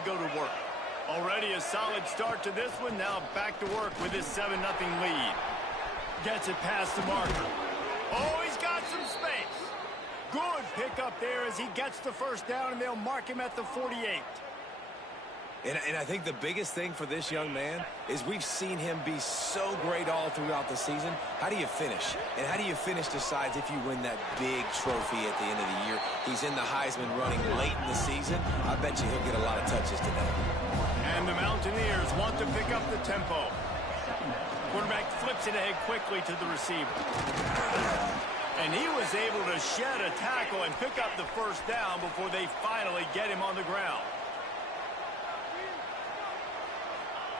to go to work. Already a solid start to this one. Now back to work with his 7-0 lead. Gets it past the marker. Oh, he's got some space. Good pickup there as he gets the first down, and they'll mark him at the 48. And I think the biggest thing for this young man is we've seen him be so great all throughout the season. How do you finish? And how do you finish decides if you win that big trophy at the end of the year. He's in the Heisman running late in the season. I bet you he'll get a lot of touches today. And the Mountaineers want to pick up the tempo. Quarterback flips it ahead quickly to the receiver. And he was able to shed a tackle and pick up the first down before they finally get him on the ground.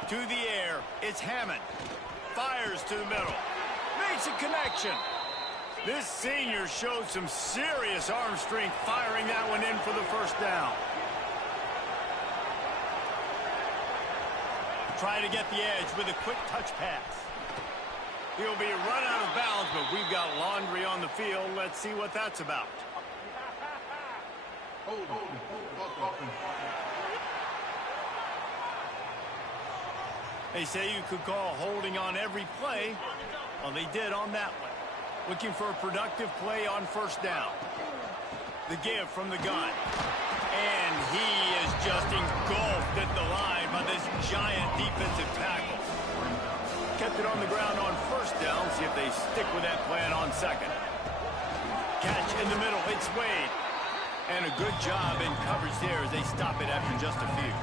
To the air, it's Hammond. Fires to the middle. Makes a connection. This senior showed some serious arm strength firing that one in for the first down. Trying to get the edge with a quick touch pass. He'll be run out of bounds, but we've got laundry on the field. Let's see what that's about. They say you could call holding on every play. Well, they did on that one. Looking for a productive play on first down. The give from the gun. And he is just engulfed at the line by this giant defensive tackle. Kept it on the ground on first down. See if they stick with that plan on second. Catch in the middle. It's Wade. And a good job in coverage there as they stop it after just a few.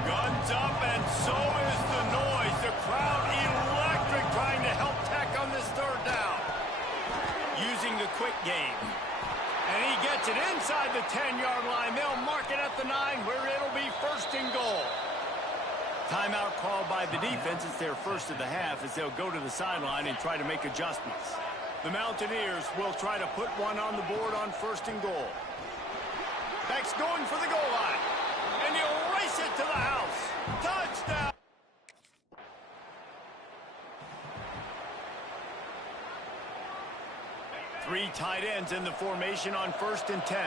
Guns up, and so is the noise. The crowd electric trying to help Tech on this third down. Using the quick game. And he gets it inside the 10-yard line. They'll mark it at the 9 where it'll be first and goal. Timeout called by the defense. It's their first of the half as they'll go to the sideline and try to make adjustments. The Mountaineers will try to put one on the board on first and goal. Tech's going for the goal line. And he'll race it to the house. Touchdown! Three tight ends in the formation on first and 10.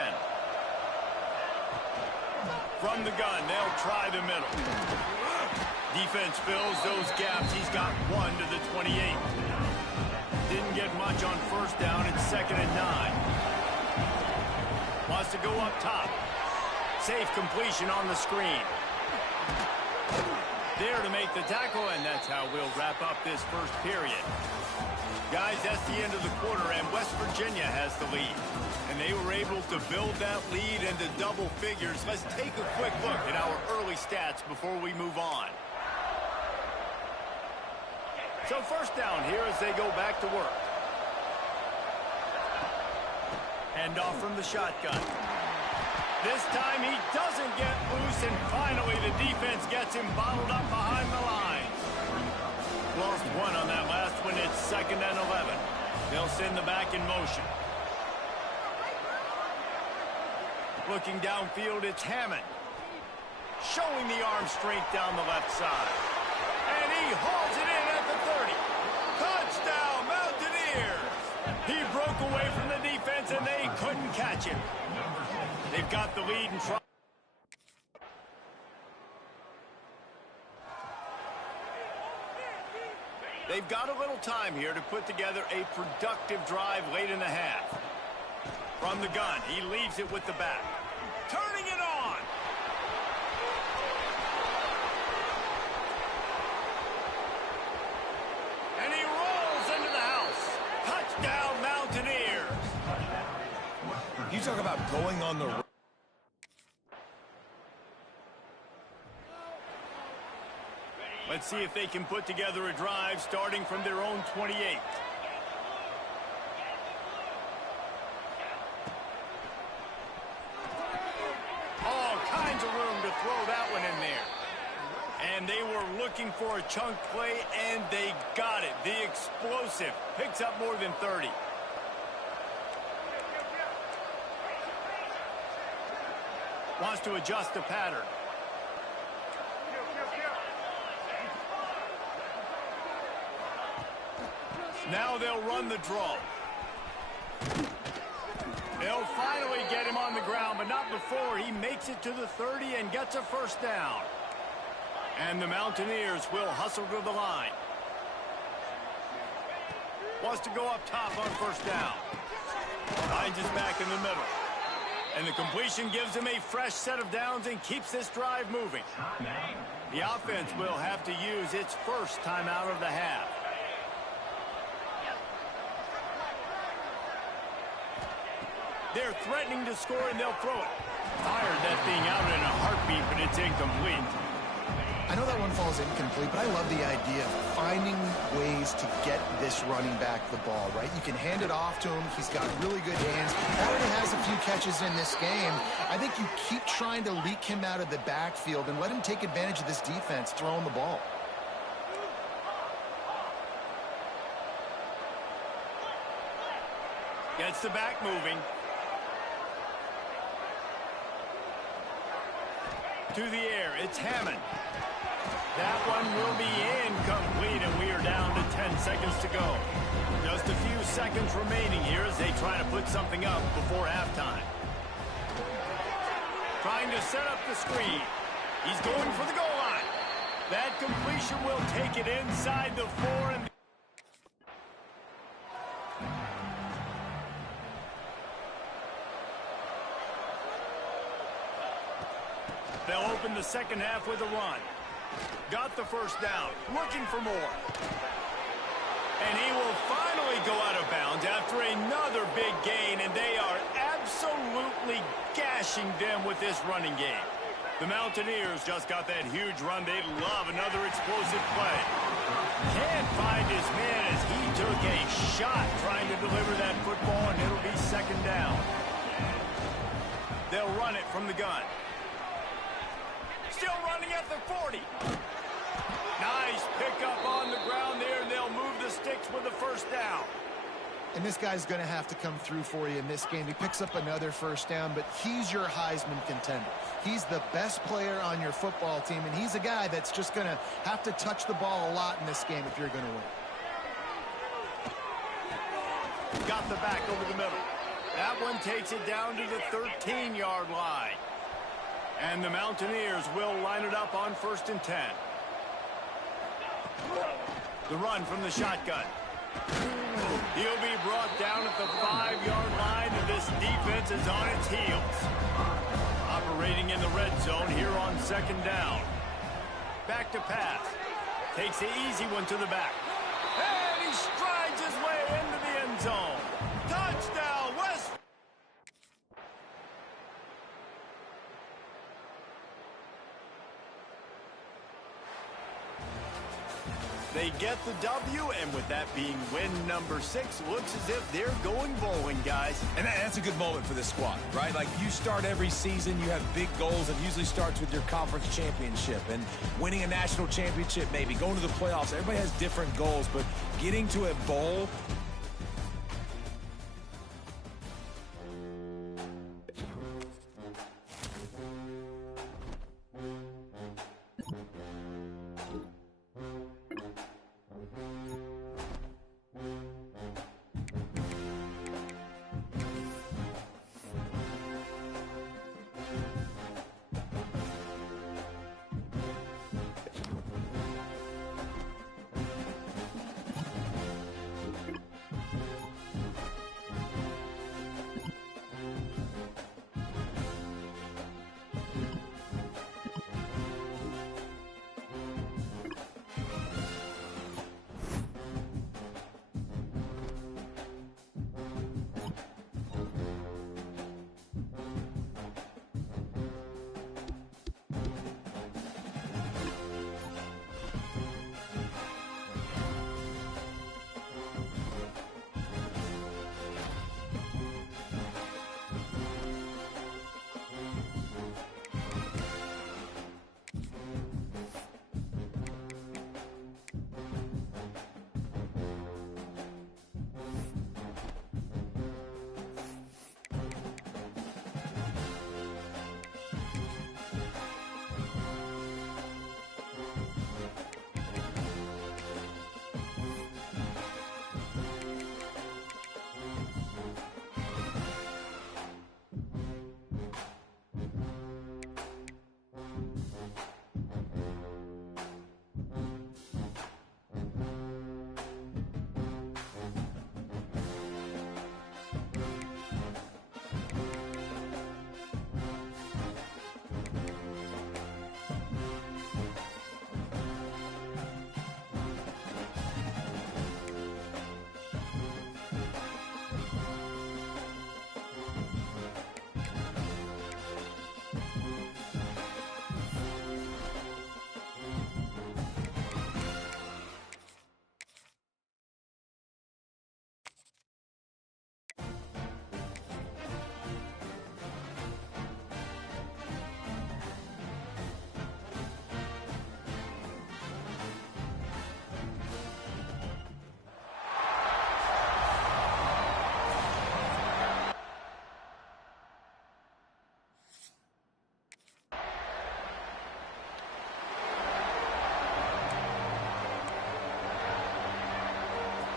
From the gun, they'll try the middle. Defense fills those gaps. He's got one to the 28. Didn't get much on first down. It's second and 9. Wants to go up top. Safe completion on the screen. There to make the tackle, and that's how we'll wrap up this first period. Guys, that's the end of the quarter, and West Virginia has the lead. And they were able to build that lead into double figures. Let's take a quick look at our early stats before we move on. So first down here as they go back to work. Hand off from the shotgun. This time he doesn't get loose, and finally the defense gets him bottled up behind the lines. Lost one on that last one. It's second and 11. They'll send the back in motion. Looking downfield, it's Hammond. Showing the arm strength down the left side. And he hauls it in at the 30. Touchdown, Mountaineers! He broke away from the defense, and they couldn't catch him. They've got the lead and try. They've got a little time here to put together a productive drive late in the half. From the gun, he leaves it with the back. Turning it on! And he rolls into the house. Touchdown, Mountaineers! You talk about going on the road. Let's see if they can put together a drive starting from their own 28. All kinds of room to throw that one in there. And they were looking for a chunk play, and they got it. The explosive picks up more than 30. Wants to adjust the pattern. Now they'll run the draw. They'll finally get him on the ground, but not before he makes it to the 30 and gets a first down. And the Mountaineers will hustle to the line. Wants to go up top on first down. Finds his back in the middle. And the completion gives him a fresh set of downs and keeps this drive moving. The offense will have to use its first timeout of the half. They're threatening to score, and they'll throw it. Fired that thing out in a heartbeat, but it's incomplete. I know that one falls incomplete, but I love the idea of finding ways to get this running back the ball, right? You can hand it off to him. He's got really good hands. He already has a few catches in this game. I think you keep trying to leak him out of the backfield and let him take advantage of this defense throwing the ball. Gets the back moving. To the air, it's Hammond. That one will be incomplete, and we are down to 10 seconds to go. Just a few seconds remaining here as they try to put something up before halftime. Trying to set up the screen. He's going for the goal line. That completion will take it inside the 4. And they'll open the second half with a run. Got the first down. Looking for more. And he will finally go out of bounds after another big gain, and they are absolutely gashing them with this running game. The Mountaineers just got that huge run. They love another explosive play. Can't find his man as he took a shot trying to deliver that football, and it'll be second down. They'll run it from the gun. Still running at the 40. Nice pickup on the ground there, and they'll move the sticks with the first down. And this guy's going to have to come through for you in this game. He picks up another first down, but he's your Heisman contender. He's the best player on your football team, and he's a guy that's just going to have to touch the ball a lot in this game if you're going to win. Got the back over the middle. That one takes it down to the 13-yard line. And the Mountaineers will line it up on 1st and 10. The run from the shotgun. He'll be brought down at the 5-yard line, and this defense is on its heels. Operating in the red zone here on 2nd down. Back to pass. Takes the easy one to the back. And he strides his way into the end zone. Touchdown, West. They get the W, and with that being win number 6, looks as if they're going bowling, guys. And that's a good moment for this squad, right? Like, you start every season, you have big goals. It usually starts with your conference championship and winning a national championship, maybe going to the playoffs. Everybody has different goals, but getting to a bowl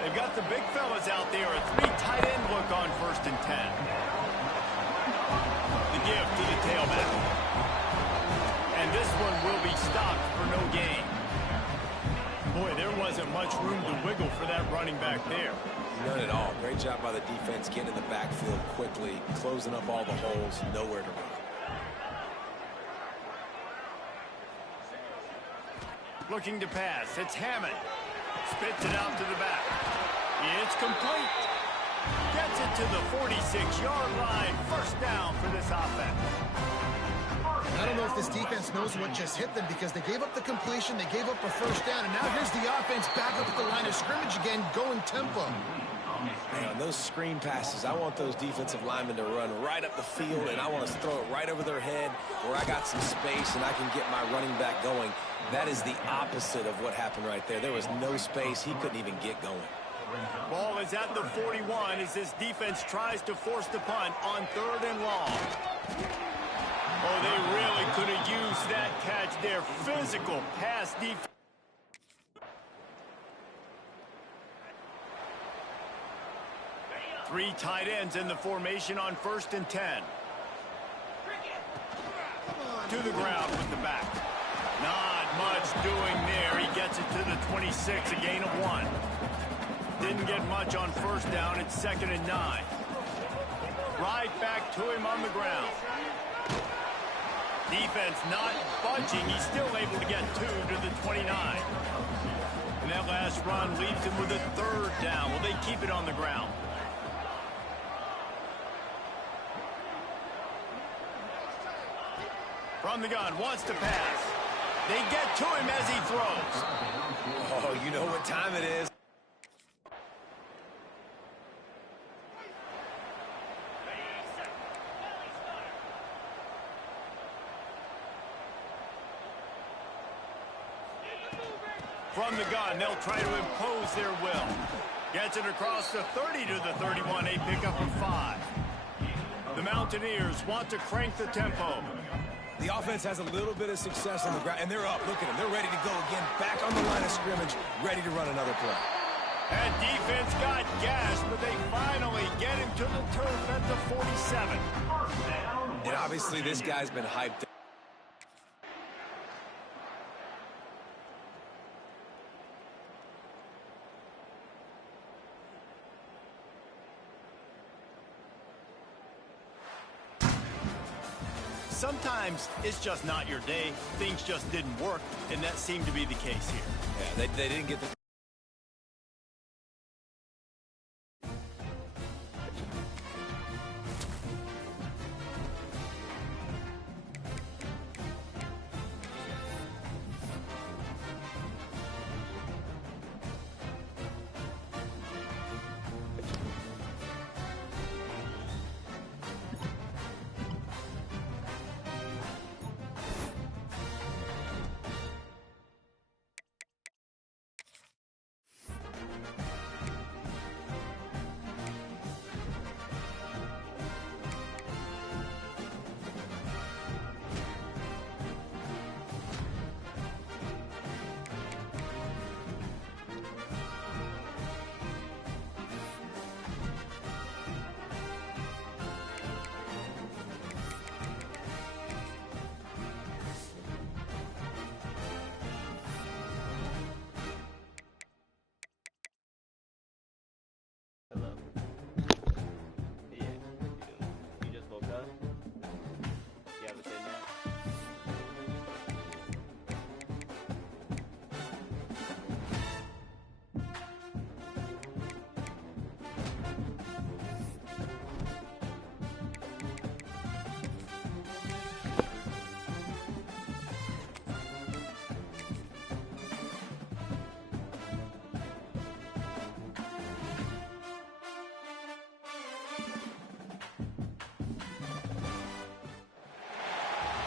They've got the big fellas out there. A 3 tight end look on 1st and 10. The give to the tailback. And this one will be stopped for no gain. Boy, there wasn't much room to wiggle for that running back there. None at all. Great job by the defense getting in the backfield quickly, closing up all the holes, nowhere to run. Looking to pass. It's Hammond. Spits it out to the back. It's complete. Gets it to the 46-yard line. 1st down for this offense. I don't know if this defense knows what just hit them because they gave up the completion, they gave up a 1st down, and now here's the offense back up at the line of scrimmage again, going tempo. Man, those screen passes, I want those defensive linemen to run right up the field, and I want to throw it right over their head where I got some space and I can get my running back going. That is the opposite of what happened right there. There was no space. He couldn't even get going. Ball is at the 41 as this defense tries to force the punt on 3rd and long. Oh, they really could have used that catch there. Physical pass defense. Three tight ends in the formation on 1st and 10. To the ground with the back. Not much doing there. He gets it to the 26, a gain of 1. Didn't get much on 1st down. It's 2nd and 9. Right back to him on the ground. Defense not budging. He's still able to get 2 to the 29. And that last run leaves him with a 3rd down. Will they keep it on the ground? From the gun, wants to pass. They get to him as he throws. Oh, you know what time it is. From the gun, they'll try to impose their will. Gets it across the 30 to the 31, a pickup of 5. The Mountaineers want to crank the tempo. The offense has a little bit of success on the ground, and they're up. Look at them. They're ready to go again. Back on the line of scrimmage, ready to run another play. And defense got gas, but they finally get him to the turf at the 47. And obviously this guy's been hyped up. Sometimes it's just not your day. Things just didn't work, and that seemed to be the case here. Yeah, they didn't get the...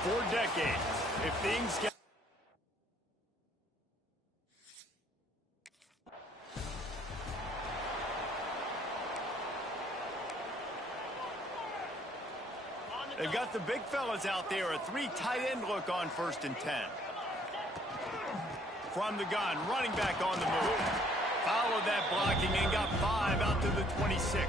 For decades, if things get... They've got the big fellas out there. A 3 tight end look on 1st and 10. From the gun, running back on the move. Followed that blocking and got 5 out to the 26.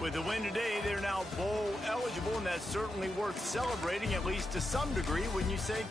With the win today, they're now bowl eligible, and that's certainly worth celebrating, at least to some degree, wouldn't you say?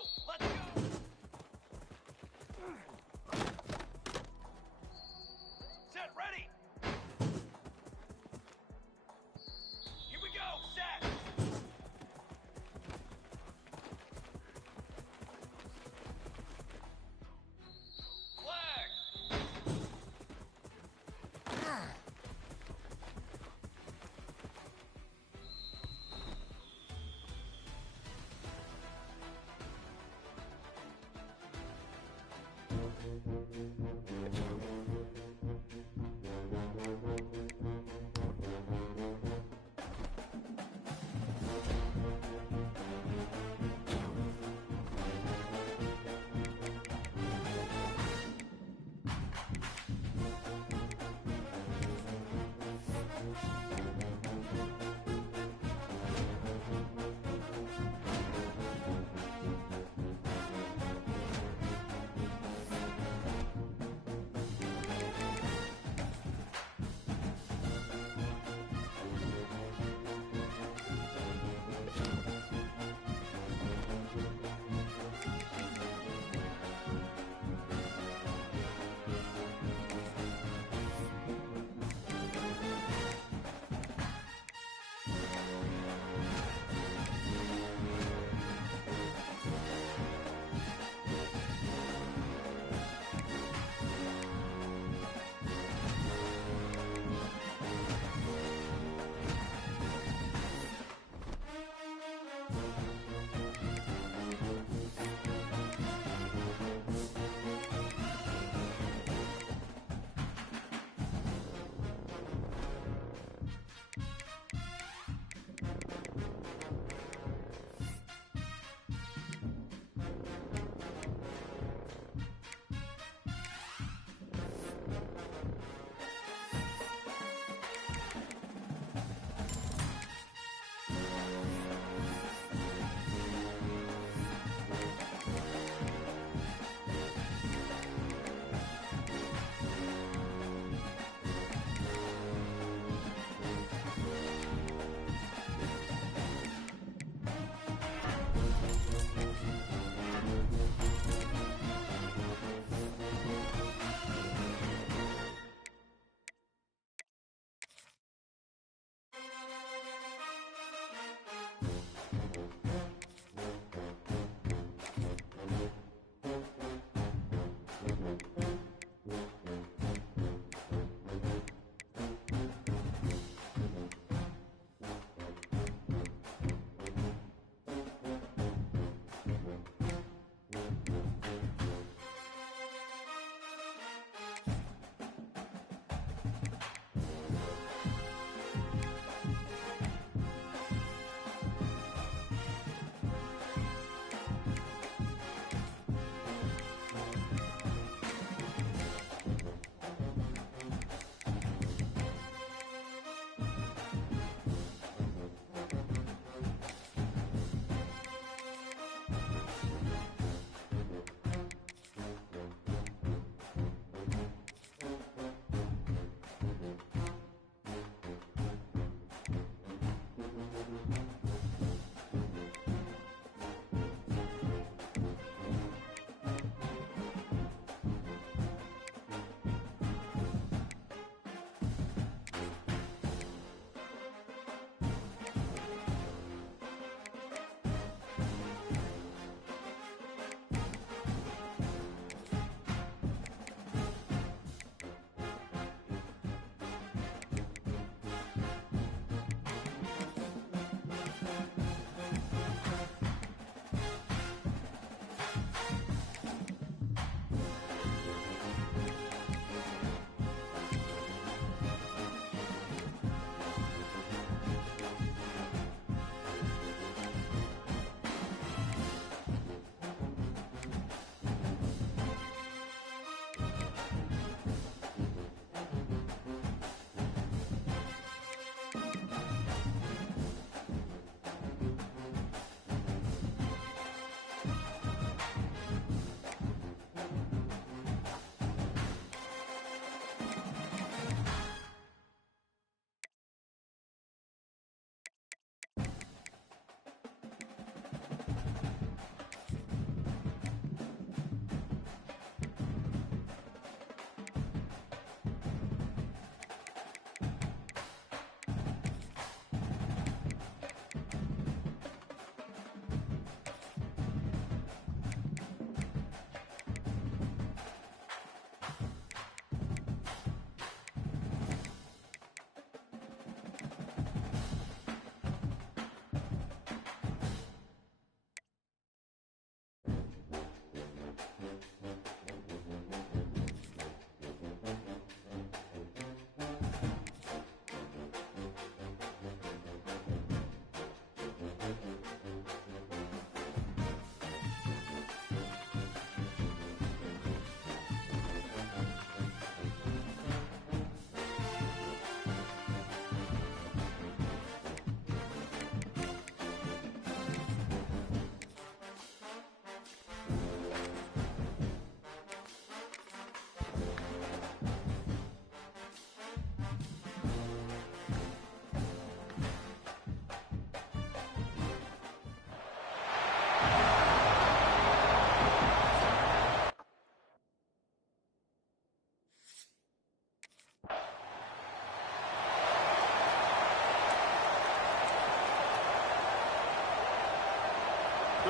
go! Let's go! Set, ready! Here we go, set! Flag!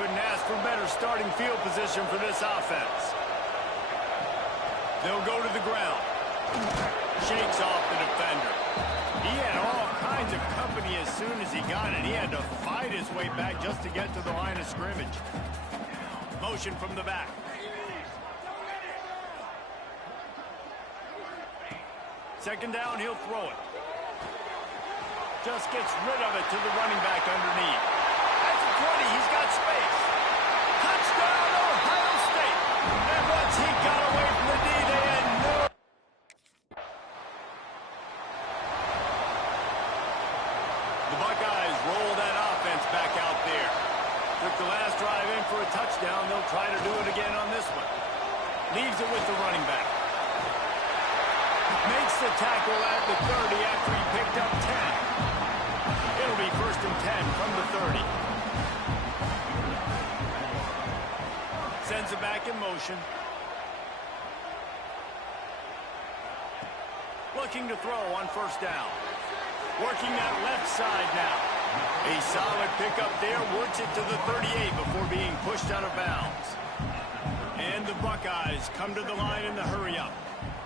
Couldn't ask for better starting field position for this offense. They'll go to the ground. Shakes off the defender. He had all kinds of company as soon as he got it. He had to fight his way back just to get to the line of scrimmage. Motion from the back. Second down, he'll throw it. Just gets rid of it to the running back underneath. That's a 20. He's got space. Touchdown, Ohio State. And once he got away from the D, they had no... The Buckeyes roll that offense back out there. Took the last drive in for a touchdown. They'll try to do it again on this one. Leaves it with the running back. Makes the tackle at the 30 after he picked up 10. It'll be 1st and 10 from the 30. Sends it back in motion. Looking to throw on 1st down. Working that left side now. A solid pickup there. Works it to the 38 before being pushed out of bounds. And the Buckeyes come to the line in the hurry-up.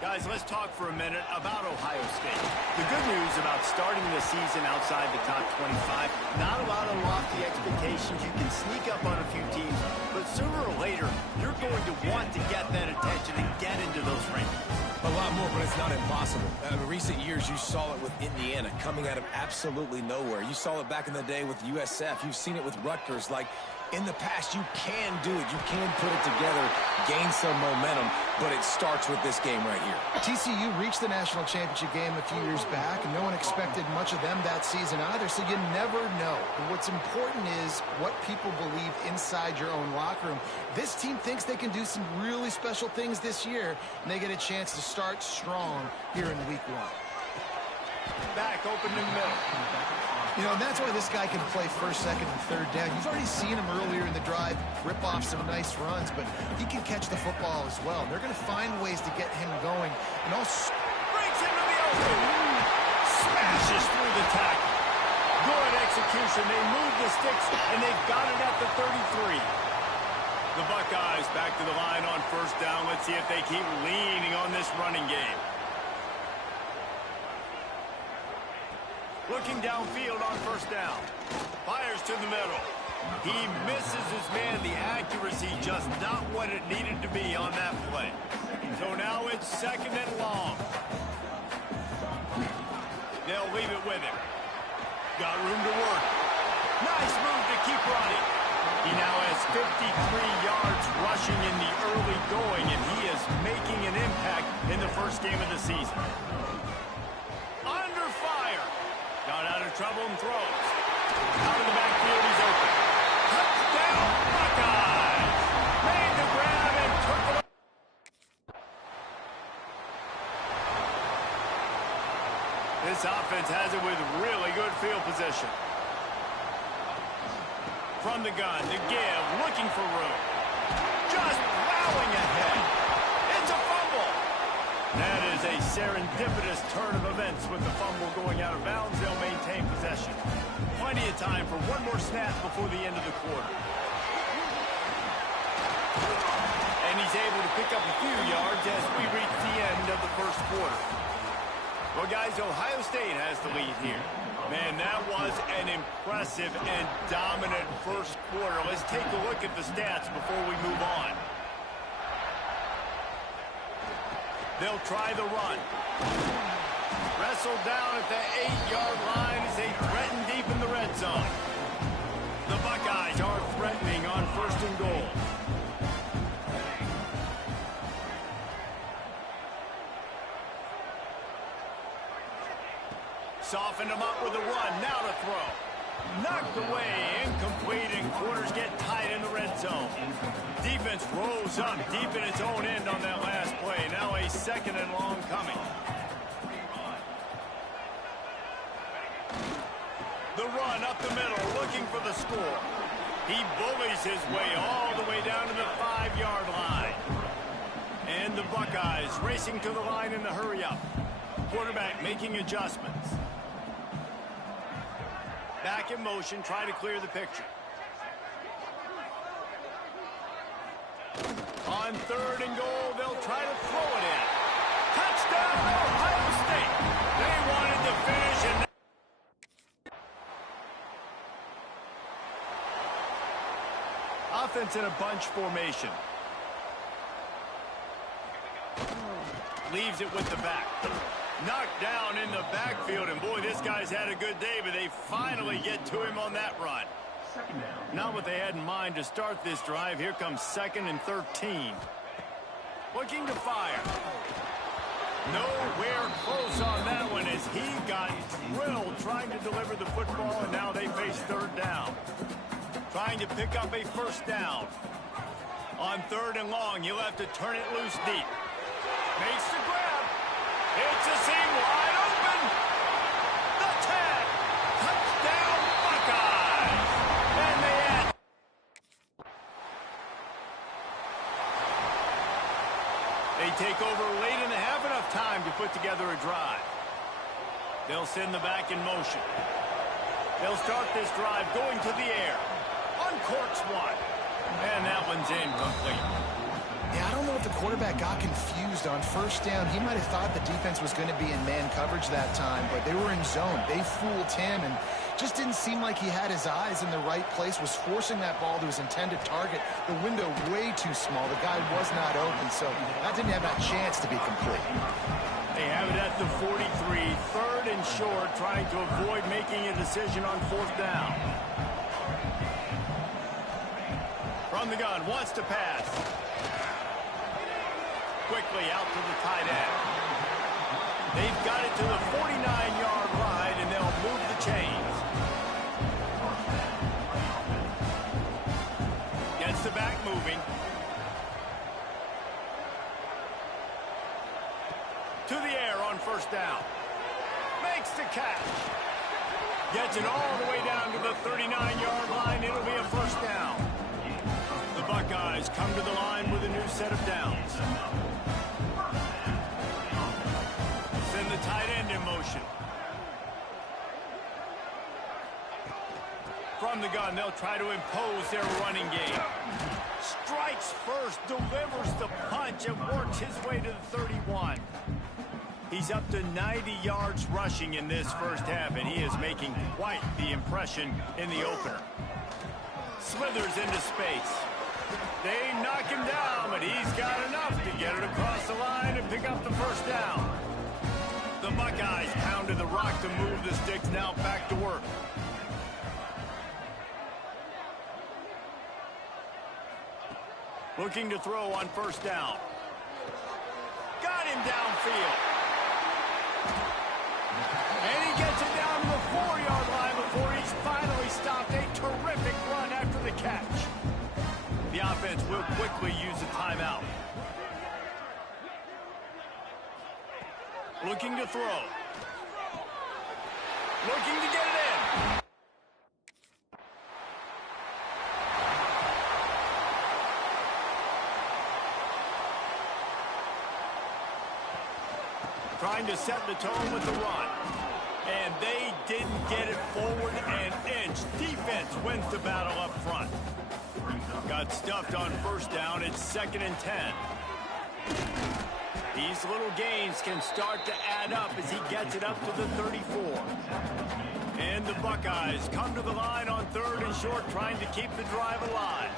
Guys, let's talk for a minute about Ohio State. The good news about starting the season outside the top 25, not a lot of lofty expectations. You can sneak up on a few teams, but sooner or later, you're going to want to get that attention and get into those rankings. A lot more, but it's not impossible. In recent years, you saw it with Indiana coming out of absolutely nowhere. You saw it back in the day with USF. You've seen it with Rutgers. Like, in the past, you can do it. You can put it together, gain some momentum, but it starts with this game right here. TCU reached the national championship game a few years back, and no one expected much of them that season either, so you never know. And what's important is what people believe inside your own locker room. This team thinks they can do some really special things this year, and they get a chance to start strong here in week 1. Back open in the middle. You know, and that's why this guy can play 1st, 2nd, and 3rd down. You've already seen him earlier in the drive rip off some nice runs, but he can catch the football as well. They're going to find ways to get him going. And also Breaks into the open. Smashes through the tackle. Good execution. They move the sticks, and they've got it at the 33. The Buckeyes back to the line on 1st down. Let's see if they keep leaning on this running game. Looking downfield on 1st down. Fires to the middle. He misses his man. The accuracy just not what it needed to be on that play. So now it's 2nd and long. They'll leave it with him. Got room to work. Nice move to keep running. He now has 53 yards rushing in the early going, and he is making an impact in the 1st game of the season. Under fire. Got out of trouble and throws. Out of the backfield, he's open. Touchdown, Buckeyes! Made the grab and took it. This offense has it with really good field position. From the gun, to give, looking for room. Just plowing ahead. It's a fumble. That is a serendipitous turn of events with the fumble going out of bounds. They'll maintain possession. Plenty of time for one more snap before the end of the quarter. And he's able to pick up a few yards as we reach the end of the 1st quarter. Well, guys, Ohio State has the lead here. Man, that was an impressive and dominant 1st quarter. Let's take a look at the stats before we move on. They'll try the run. Wrestled down at the 8-yard line as they threaten deep in the red zone. The Buckeyes are threatening on 1st and goal. Softened him up with a run. Now to throw. Knocked away. Incomplete, and quarters get tight in the red zone. Defense rose up deep in its own end on that last play. Now a 2nd and long coming. The run up the middle, looking for the score. He bullies his way all the way down to the 5-yard line. And the Buckeyes racing to the line in the hurry-up. Quarterback making adjustments. Back in motion, try to clear the picture. On 3rd and goal, they'll try to throw it in. Touchdown, Ohio State. They wanted to finish and offense in a bunch formation. Leaves it with the back. Knocked down in the backfield, and boy, this guy's had a good day, but they finally get to him on that run. Not what they had in mind to start this drive. Here comes 2nd and 13. Looking to fire. Nowhere close on that one as he got drilled trying to deliver the football, and now they face 3rd down. Trying to pick up a 1st down. On 3rd and long, he'll have to turn it loose deep. Makes the grab. It's a seam wide open. The 10. Touchdown, Buckeyes. And they add. They take over late and have enough time to put together a drive. They'll send the back in motion. They'll start this drive going to the air. Uncorks one. And that one's incomplete. Yeah, I don't know if the quarterback got confused on 1st down. He might have thought the defense was going to be in man coverage that time, but they were in zone. They fooled him and just didn't seem like he had his eyes in the right place, was forcing that ball to his intended target. The window way too small. The guy was not open, so that didn't have that chance to be complete. They have it at the 43, 3rd and short, trying to avoid making a decision on 4th down. From the gun, wants to pass. Quickly out to the tight end. They've got it to the 49-yard line, and they'll move the chains. Gets the back moving. To the air on 1st down. Makes the catch. Gets it all the way down to the 39-yard line. It'll be a 1st down. The Buckeyes come to the line with a new set of downs. Send the tight end in motion. From the gun, they'll try to impose their running game. Strikes first, delivers the punch, and works his way to the 31. He's up to 90 yards rushing in this 1st half, and he is making quite the impression in the opener. Slithers into space. They knock him down, but he's got enough to get it across the line and pick up the 1st down. The Buckeyes pounded the rock to move the sticks, now back to work. Looking to throw on 1st down. Got him downfield. And he gets it down to the 4-yard line before he's finally stopped. A terrific run after the catch. The offense will quickly use a timeout. Looking to throw. Looking to get it in. Trying to set the tone with the run. And they didn't get it forward an inch. Defense wins the battle up front. Got stuffed on 1st down. It's 2nd and 10. These little gains can start to add up as he gets it up to the 34. And the Buckeyes come to the line on 3rd and short, trying to keep the drive alive.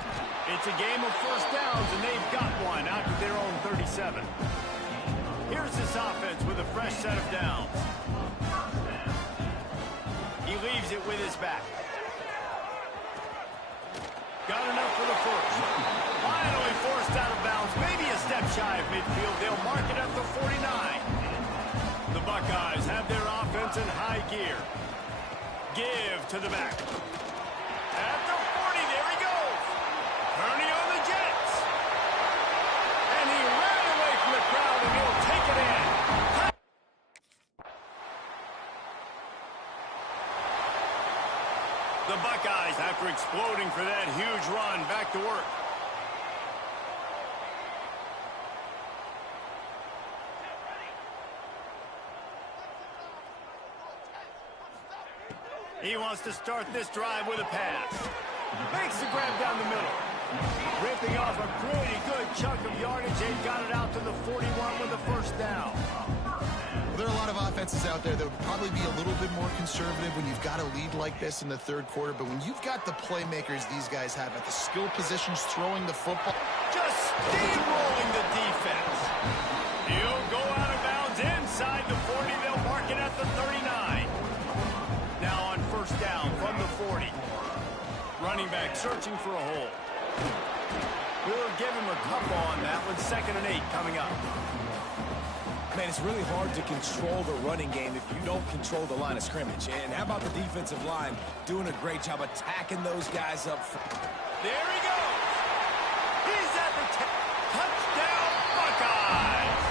It's a game of 1st downs, and they've got one out to their own 37. Here's this offense with a fresh set of downs. He leaves it with his back. Got enough for the 1st. Finally forced out of bounds. Maybe a step shy of midfield. They'll mark it at the 49. The Buckeyes have their offense in high gear. Give to the back. At the 40, there he goes. Turning on the Jets. And he ran away from the crowd, and he'll take it in. The Buckeyes, after exploding for that huge run, back to work. He wants to start this drive with a pass. Makes the grab down the middle. Ripping off a pretty good chunk of of offenses out there that would probably be a little bit more conservative when you've got a lead like this in the third quarter, but when you've got the playmakers these guys have at the skill positions throwing the football. Just steamrolling the defense. He'll go out of bounds inside the 40. They'll mark it at the 39. Now on first down from the 40. Running back searching for a hole. We'll give him a couple on that one. 2nd and 8 coming up. Man, it's really hard to control the running game if you don't control the line of scrimmage. And how about the defensive line doing a great job attacking those guys up front? There he goes. He's at the touchdown Buckeyes.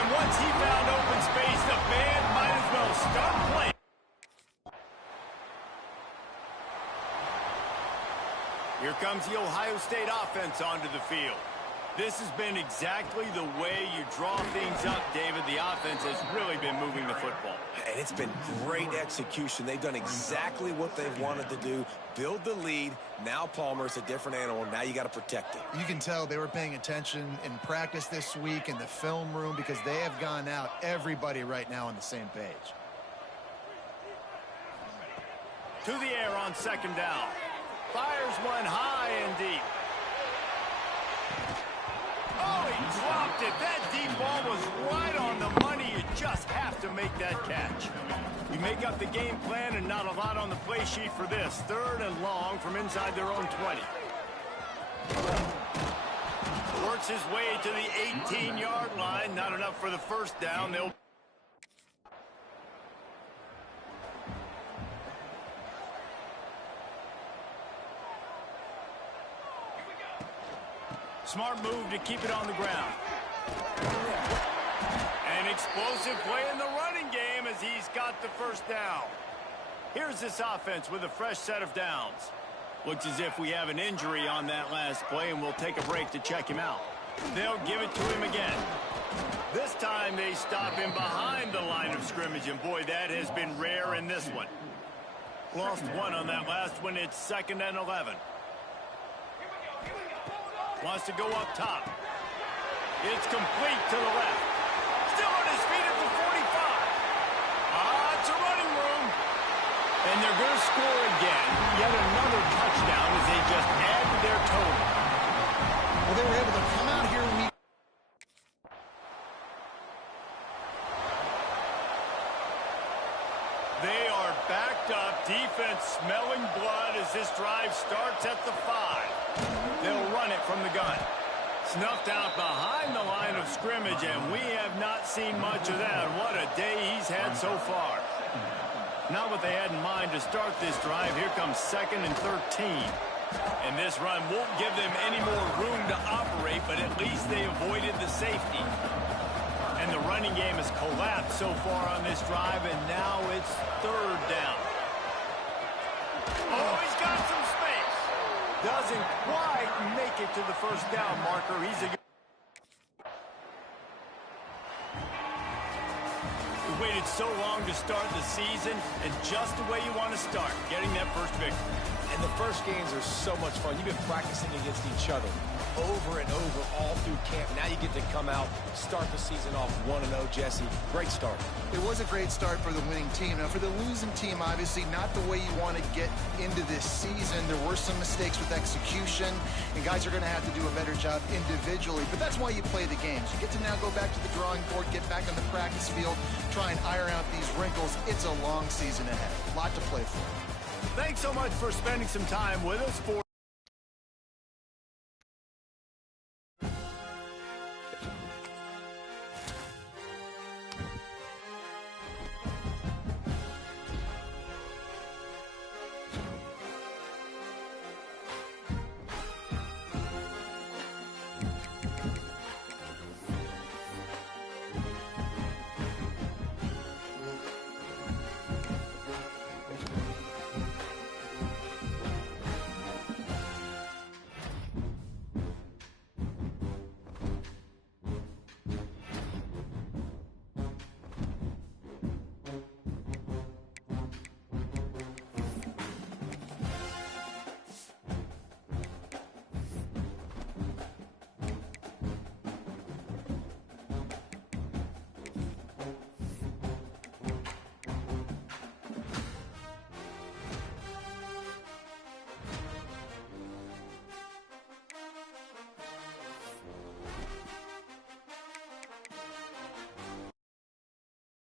And once he found open space, the band might as well start playing. Here comes the Ohio State offense onto the field. This has been exactly the way you draw things up, David. The offense has really been moving the football. And it's been great execution. They've done exactly what they've wanted to do. Build the lead. Now Palmer's a different animal. Now you got to protect it. You can tell they were paying attention in practice this week in the film room because they have gone out, everybody right now on the same page. To the air on 2nd down. Fires one high and deep. Oh, he dropped it. That deep ball was right on the money. You just have to make that catch. You make up the game plan and not a lot on the play sheet for this. 3rd and long from inside their own 20. Works his way to the 18-yard line. Not enough for the first down. They'll smart move to keep it on the ground. An explosive play in the running game as he's got the first down. Here's this offense with a fresh set of downs. Looks as if we have an injury on that last play, and we'll take a break to check him out. They'll give it to him again. This time they stop him behind the line of scrimmage, and boy, that has been rare in this one. Lost one on that last one. It's 2nd and 11. Wants to go up top. It's complete to the left. Still on his feet at the 45. It's a running room. And they're going to score again. Yet another touchdown as they just add to their total. Well, they were able to come out here and meet. They are backed up. Defense smelling blood as this drive starts at the 5. They'll run it from the gun. Snuffed out behind the line of scrimmage, and we have not seen much of that. What a day he's had so far. Not what they had in mind to start this drive. Here comes 2nd and 13. And this run won't give them any more room to operate, but at least they avoided the safety. And the running game has collapsed so far on this drive, and now it's 3rd down. Oh, he's got some space. Doesn't quite make it to the first down marker. He's a... We waited so long to start the season, and just the way you want to start, getting that first victory. And the first games are so much fun. You've been practicing against each other over and over all through camp. Now you get to come out, start the season off 1-0, Jesse. Great start. It was a great start for the winning team. Now, for the losing team, obviously not the way you want to get into this season. There were some mistakes with execution, and guys are going to have to do a better job individually. But that's why you play the games. You get to now go back to the drawing board, get back on the practice field, try and iron out these wrinkles. It's a long season ahead. A lot to play for. Thanks so much for spending some time with us for